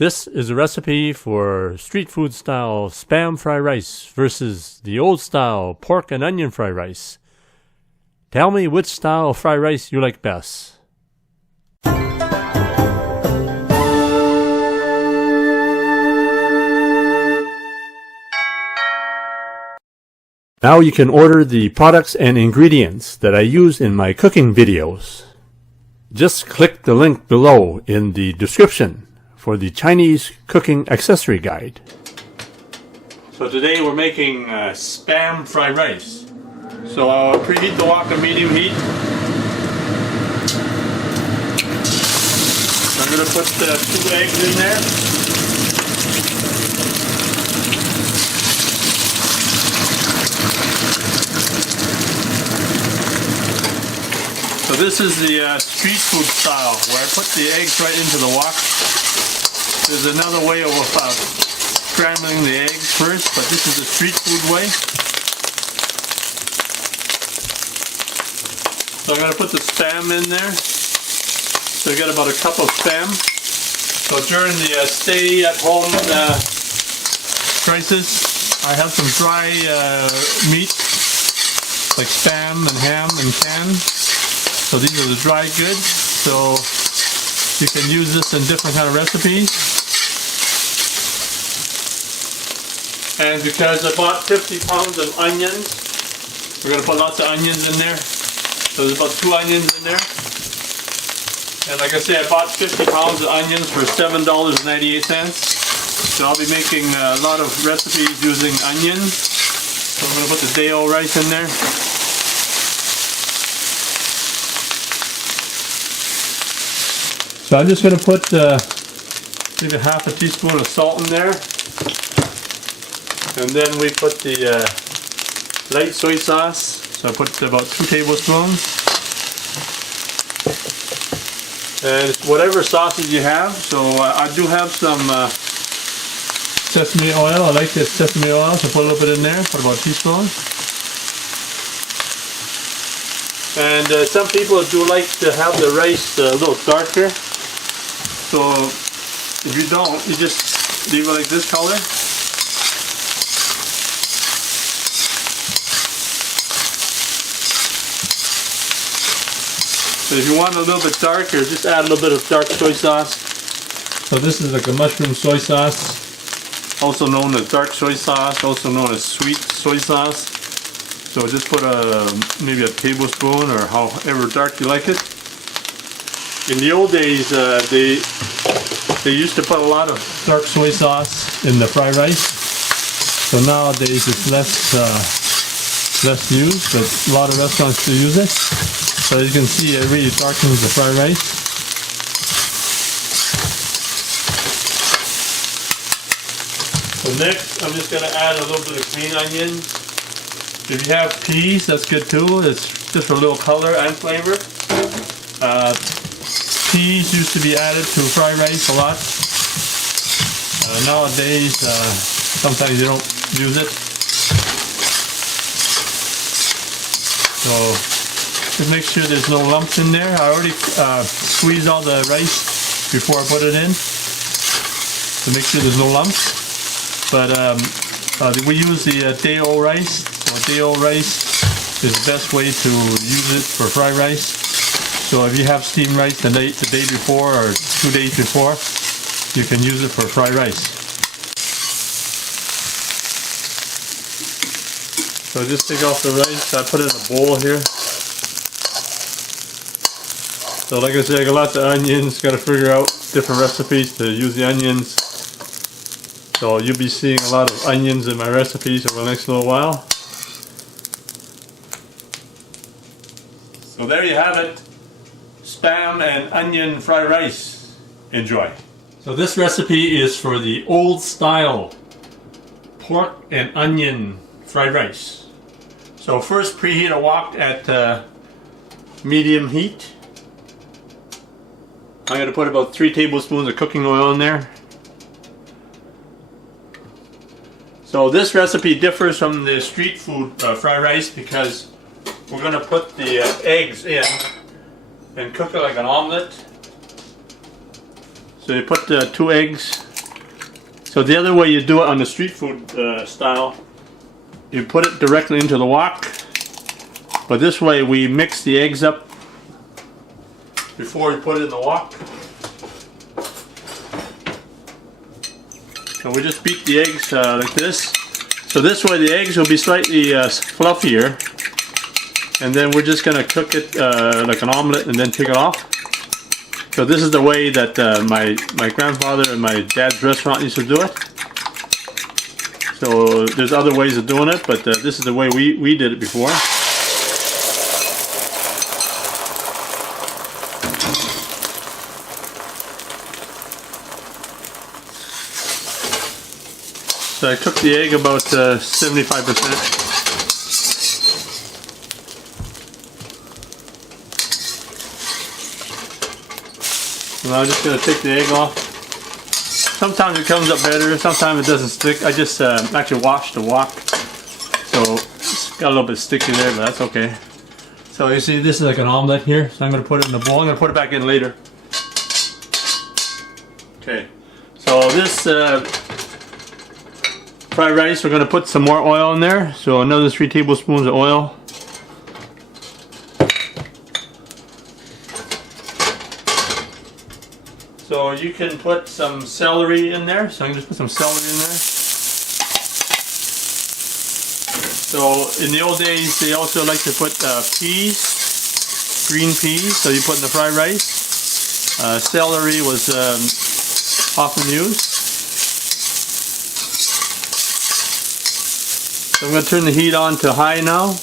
This is a recipe for street food style Spam fried rice versus the old style pork and onion fried rice. Tell me which style of fried rice you like best. Now you can order the products and ingredients that I use in my cooking videos. Just click the link below in the description for the Chinese cooking accessory guide. So today we're making Spam fried rice. So I'll preheat the wok to medium heat. I'm going to put 2 eggs in there. So this is the street food style, where I put the eggs right into the wok. There's another way of scrambling the eggs first, but this is the street food way. So I'm going to put the Spam in there. So I got about a cup of Spam. So during the stay-at-home crisis, I have some dry meat, like Spam and ham and can. So these are the dry goods, so you can use this in different kind of recipes. And because I bought 50 pounds of onions, we're going to put lots of onions in there. So there's about 2 onions in there. And like I say, I bought 50 pounds of onions for $7.98. So I'll be making a lot of recipes using onions. So I'm going to put the day-old rice in there. So I'm just going to put maybe half a teaspoon of salt in there. And then we put the light soy sauce. So I put about 2 tablespoons. And whatever sauces you have. So I do have some sesame oil. I like this sesame oil, so put a little bit in there. Put about a teaspoon. And some people do like to have the rice a little darker. So if you don't, you just leave it like this color. So if you want a little bit darker, just add a little bit of dark soy sauce. So this is like a mushroom soy sauce, also known as dark soy sauce, also known as sweet soy sauce. So just put maybe a tablespoon or however dark you like it. In the old days, they used to put a lot of dark soy sauce in the fried rice. So nowadays it's less used, but a lot of restaurants still use it. So as you can see, it really darkens the fried rice. So next, I'm just going to add a little bit of green onion. If you have peas, that's good too. It's just for a little color and flavor. Peas used to be added to fried rice a lot. Nowadays, sometimes you don't use it. So just make sure there's no lumps in there. I already squeezed all the rice before I put it in to make sure there's no lumps. But we use the day-old rice. So day-old rice is the best way to use it for fried rice. So if you have steamed rice the day before or 2 days before, you can use it for fried rice. So just take off the rice. I put it in a bowl here. So like I said, I got lots of onions. Got to figure out different recipes to use the onions. So you'll be seeing a lot of onions in my recipes over the next little while. So there you have it. Spam and onion fried rice. Enjoy. So this recipe is for the old style pork and onion fried rice. So first preheat a wok at medium heat. I'm going to put about 3 tablespoons of cooking oil in there. So this recipe differs from the street food fried rice because we're going to put the eggs in and cook it like an omelet. So you put the 2 eggs So the other way you do it on the street food style, you put it directly into the wok. But this way we mix the eggs up before we put it in the wok. So we just beat the eggs like this. So this way the eggs will be slightly fluffier. And then we're just going to cook it like an omelet and then take it off. So this is the way that my grandfather and my dad's restaurant used to do it. So there's other ways of doing it, but this is the way we did it before. So I cooked the egg about 75%. And I'm just going to take the egg off. Sometimes it comes up better, sometimes it doesn't stick. I just actually washed the wok, so it's got a little bit sticky there, but that's okay. So you see, this is like an omelet here, so I'm going to put it in the bowl. I'm going to put it back in later. Okay, so this fried rice, we're going to put some more oil in there. So another 3 tablespoons of oil. So you can put some celery in there. So I'm going to put some celery in there. So in the old days, they also like to put peas, green peas. So you put in the fried rice. Celery was often used. So I'm going to turn the heat on to high now.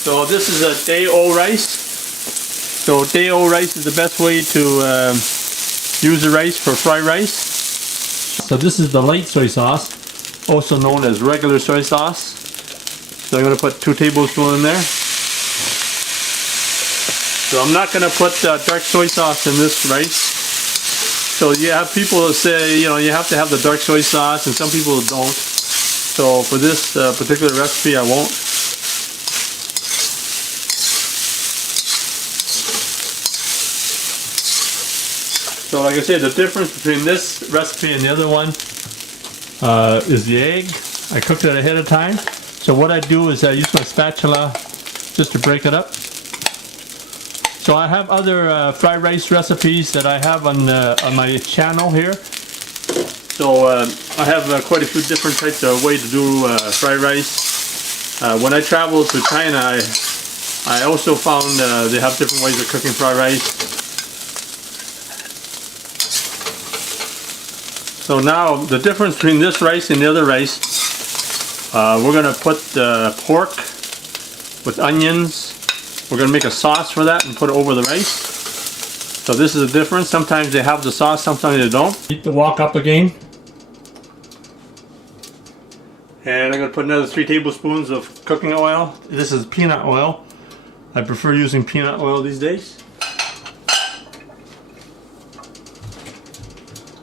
So this is a day-old rice. So day-old rice is the best way to use the rice for fried rice. So this is the light soy sauce, also known as regular soy sauce. So I'm going to put 2 tablespoons in there. So I'm not going to put dark soy sauce in this rice. So you have people that say, you know, you have to have the dark soy sauce, and some people don't. So for this particular recipe, I won't. So like I said, the difference between this recipe and the other one is the egg. I cooked it ahead of time. So what I do is I use my spatula just to break it up. So I have other fried rice recipes that I have on my channel here. So I have quite a few different types of ways to do fried rice. When I traveled to China, I also found they have different ways of cooking fried rice. So now the difference between this rice and the other rice, we're going to put pork with onions. We're going to make a sauce for that and put it over the rice. So this is the difference. Sometimes they have the sauce, sometimes they don't. Heat the wok up again. And I'm going to put another 3 tablespoons of cooking oil. This is peanut oil. I prefer using peanut oil these days.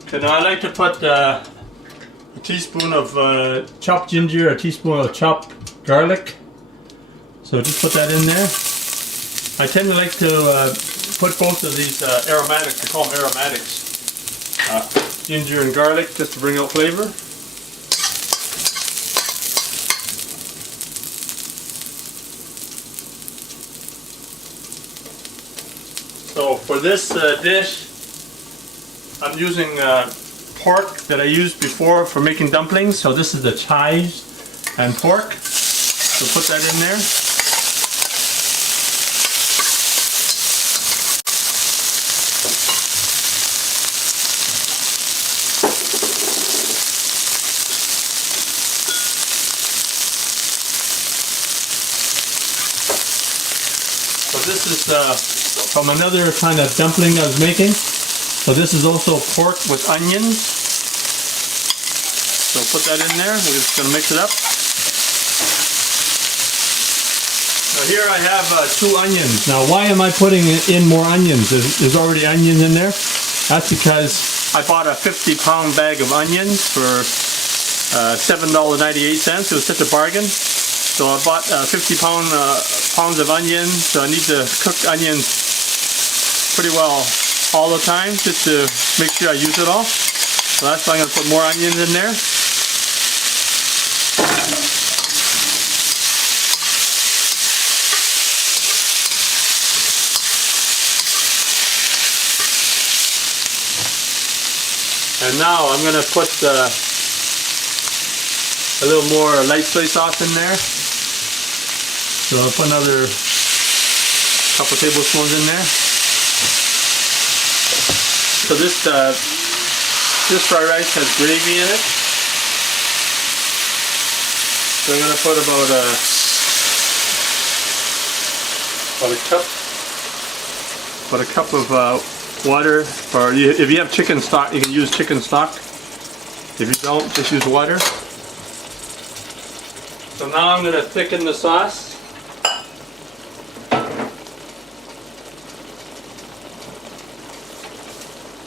Okay, now I like to put a teaspoon of chopped ginger, a teaspoon of chopped garlic. So just put that in there. I tend to like to put both of these aromatics, I call them aromatics, ginger and garlic, just to bring out flavor. So for this dish, I'm using pork that I used before for making dumplings. So this is the chives and pork. So put that in there. So this is from another kind of dumpling I was making. So this is also pork with onions. So put that in there. We're just going to mix it up. Now here I have 2 onions. Now why am I putting in more onions? There's already onions in there. That's because I bought a 50-pound bag of onions for $7.98. It was such a bargain. So I bought 50 pounds of onions, so I need to cook onions pretty well all the time just to make sure I use it all. So that's why I'm going to put more onions in there. And now I'm going to put a little more light soy sauce in there. So I'll put another couple tablespoons in there. So this fried rice has gravy in it. So I'm going to put about a cup of water. Or if you have chicken stock, you can use chicken stock. If you don't, just use water. So now I'm going to thicken the sauce.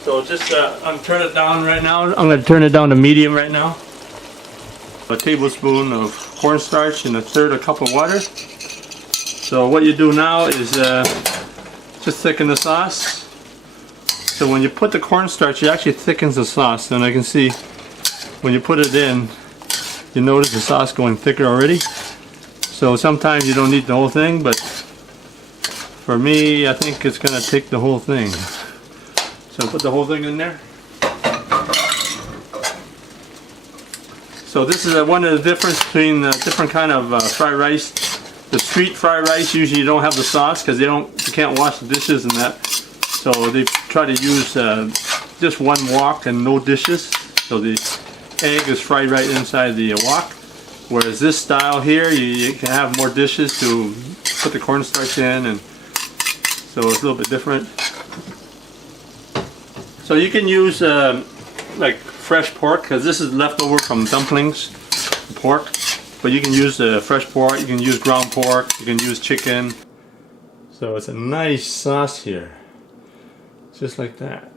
So just I'm turning it down right now. I'm going to turn it down to medium right now. A tablespoon of cornstarch and a third a cup of water. So what you do now is just thicken the sauce. So when you put the cornstarch, it actually thickens the sauce. And I can see when you put it in, you notice the sauce going thicker already. So sometimes you don't need the whole thing, but for me, I think it's going to take the whole thing. So put the whole thing in there. So this is one of the difference between the different kind of fried rice. The street fried rice usually you don't have the sauce because you can't wash the dishes and that. So they try to use just one wok and no dishes. So the egg is fried right inside the wok. Whereas this style here, you can have more dishes to put the cornstarch in, and so it's a little bit different. So you can use like fresh pork, because this is leftover from dumplings, pork. But you can use fresh pork, you can use ground pork, you can use chicken. So it's a nice sauce here. Just like that.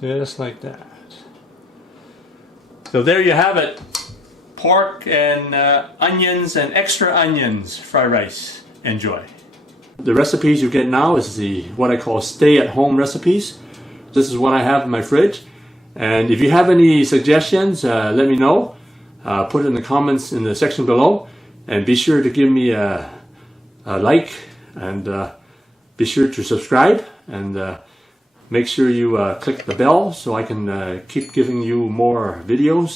Just like that. So there you have it. Pork and onions and extra onions fried rice. Enjoy. The recipes you get now is what I call stay-at-home recipes. This is what I have in my fridge. And if you have any suggestions, let me know. Put it in the comments in the section below. And be sure to give me a like, and be sure to subscribe, and make sure you click the bell so I can keep giving you more videos.